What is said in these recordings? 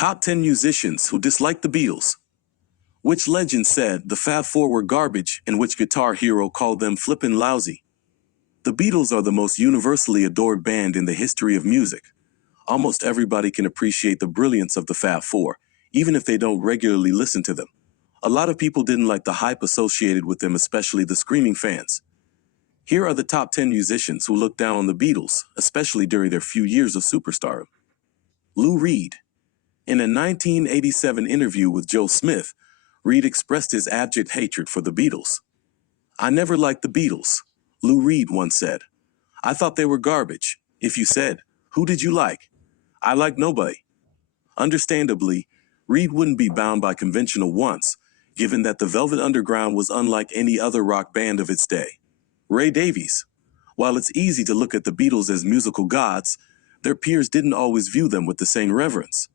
Top 10 musicians who disliked the Beatles. Which legend said the Fab Four were garbage and which guitar hero called them flippin' lousy? The Beatles are the most universally adored band in the history of music. Almost everybody can appreciate the brilliance of the Fab Four, even if they don't regularly listen to them. A lot of people didn't like the hype associated with them, especially the screaming fans. Here are the top 10 musicians who looked down on the Beatles, especially during their few years of superstardom. Lou Reed. In a 1987 interview with Joe Smith, Reed expressed his abject hatred for the Beatles. "I never liked the Beatles," Lou Reed once said. "I thought they were garbage. If you said, 'Who did you like?' I liked nobody." Understandably, Reed wouldn't be bound by conventional wants, given that the Velvet Underground was unlike any other rock band of its day. Ray Davies. While it's easy to look at the Beatles as musical gods, their peers didn't always view them with the same reverence.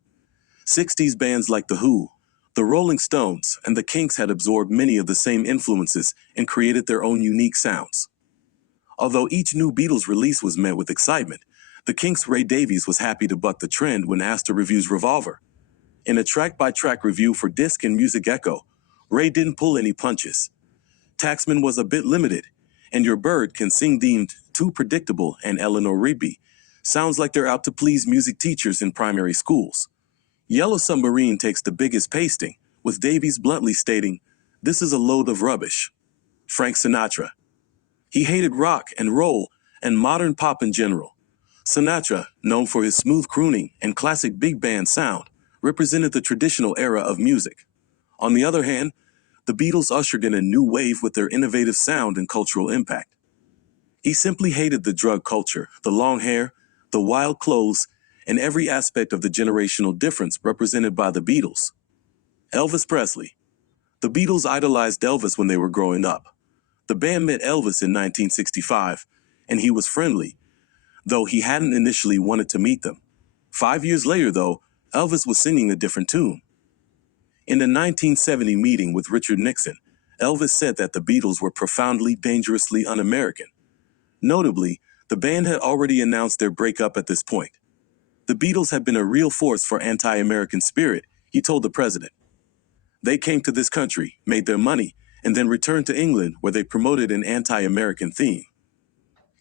60s bands like The Who, the Rolling Stones, and the Kinks had absorbed many of the same influences and created their own unique sounds. Although each new Beatles release was met with excitement, the Kinks' Ray Davies was happy to buck the trend when asked to review Revolver. In a track-by-track review for Disc and Music Echo, Ray didn't pull any punches. Taxman was a bit limited, and Your Bird Can Sing deemed too predictable, and Eleanor Rigby sounds like they're out to please music teachers in primary schools. Yellow Submarine takes the biggest pasting, with Davies bluntly stating, "This is a load of rubbish." Frank Sinatra. He hated rock and roll and modern pop in general. Sinatra, known for his smooth crooning and classic big band sound, represented the traditional era of music. On the other hand, the Beatles ushered in a new wave with their innovative sound and cultural impact. He simply hated the drug culture, the long hair, the wild clothes, and every aspect of the generational difference represented by the Beatles. Elvis Presley. The Beatles idolized Elvis when they were growing up. The band met Elvis in 1965, and he was friendly, though he hadn't initially wanted to meet them. 5 years later, though, Elvis was singing a different tune. In a 1970 meeting with Richard Nixon, Elvis said that the Beatles were profoundly, dangerously un-American. Notably, the band had already announced their breakup at this point. The Beatles had been a real force for anti-American spirit, he told the president. They came to this country, made their money, and then returned to England where they promoted an anti-American theme.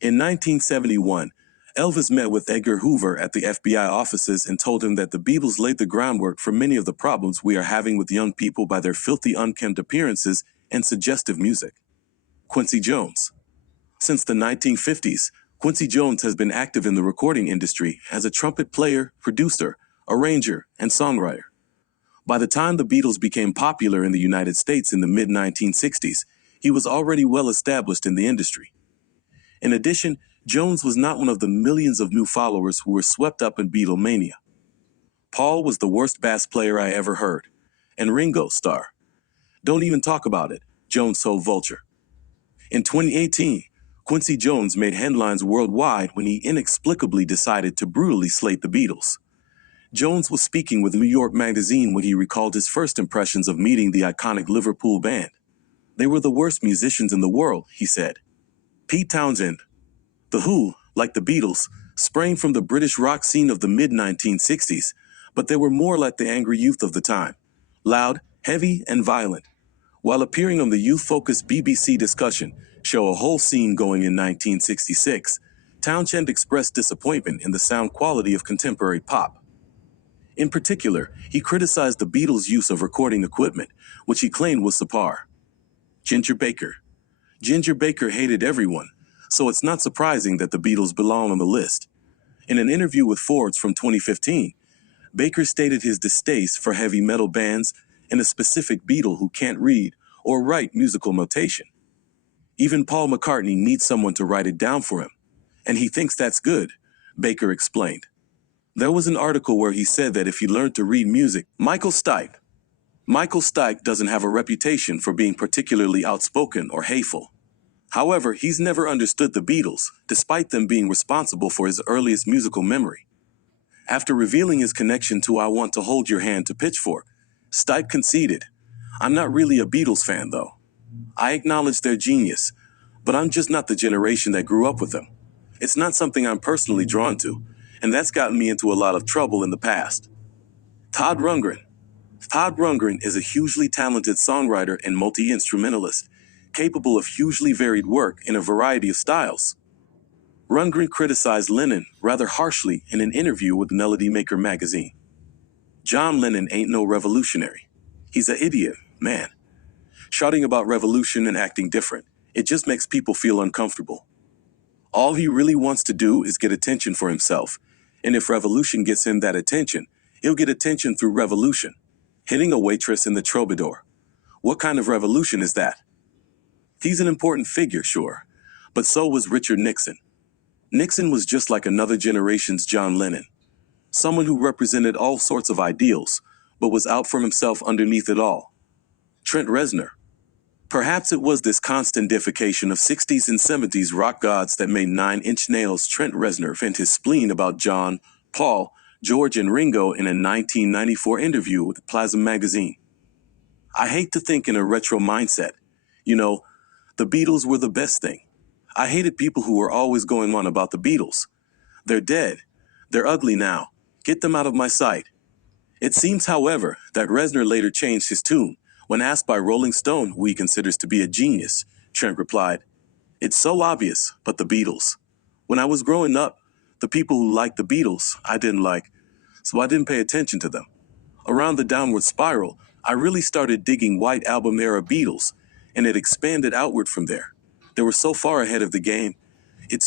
In 1971, Elvis met with Edgar Hoover at the FBI offices and told him that the Beatles laid the groundwork for many of the problems we are having with young people by their filthy, unkempt appearances and suggestive music. Quincy Jones. Since the 1950s, Quincy Jones has been active in the recording industry as a trumpet player, producer, arranger, and songwriter. By the time the Beatles became popular in the United States in the mid-1960s, he was already well established in the industry. In addition, Jones was not one of the millions of new followers who were swept up in Beatlemania. Paul was the worst bass player I ever heard, and Ringo star. Don't even talk about it, Jones told Vulture. In 2018, Quincy Jones made headlines worldwide when he inexplicably decided to brutally slate the Beatles. Jones was speaking with New York Magazine when he recalled his first impressions of meeting the iconic Liverpool band. "They were the worst musicians in the world," he said. Pete Townsend. The Who, like the Beatles, sprang from the British rock scene of the mid-1960s, but they were more like the angry youth of the time, loud, heavy, and violent. While appearing on the youth-focused BBC discussion show A Whole Scene Going in 1966, Townsend expressed disappointment in the sound quality of contemporary pop. In particular, he criticized the Beatles' use of recording equipment, which he claimed was subpar. Ginger Baker. Ginger Baker hated everyone, so it's not surprising that the Beatles belong on the list. In an interview with Forbes from 2015, Baker stated his distaste for heavy metal bands and a specific Beatle who can't read or write musical notation. Even Paul McCartney needs someone to write it down for him, and he thinks that's good, Baker explained. There was an article where he said that if he learned to read music, Michael Stipe doesn't have a reputation for being particularly outspoken or hateful. However, he's never understood the Beatles, despite them being responsible for his earliest musical memory. After revealing his connection to I Want to Hold Your Hand to Pitchfork, Stipe conceded, "I'm not really a Beatles fan, though. I acknowledge their genius, but I'm just not the generation that grew up with them. It's not something I'm personally drawn to, and that's gotten me into a lot of trouble in the past." Todd Rundgren. Todd Rundgren is a hugely talented songwriter and multi-instrumentalist, capable of hugely varied work in a variety of styles. Rundgren criticized Lennon rather harshly in an interview with Melody Maker magazine. John Lennon ain't no revolutionary. He's an idiot, man. Shouting about revolution and acting different, it just makes people feel uncomfortable. All he really wants to do is get attention for himself, and if revolution gets him that attention, he'll get attention through revolution. Hitting a waitress in the Troubadour. What kind of revolution is that? He's an important figure, sure, but so was Richard Nixon. Nixon was just like another generation's John Lennon. Someone who represented all sorts of ideals, but was out for himself underneath it all. Trent Reznor. Perhaps it was this constant deification of 60s and 70s rock gods that made 9 Inch Nails' Trent Reznor vent his spleen about John, Paul, George, and Ringo in a 1994 interview with Plasm magazine. I hate to think in a retro mindset. You know, the Beatles were the best thing. I hated people who were always going on about the Beatles. They're dead. They're ugly now. Get them out of my sight. It seems, however, that Reznor later changed his tune. When asked by Rolling Stone who he considers to be a genius, Trent replied, "It's so obvious, but the Beatles. When I was growing up, the people who liked the Beatles, I didn't like, so I didn't pay attention to them. Around the Downward Spiral, I really started digging White Album era Beatles, and it expanded outward from there. They were so far ahead of the game. It's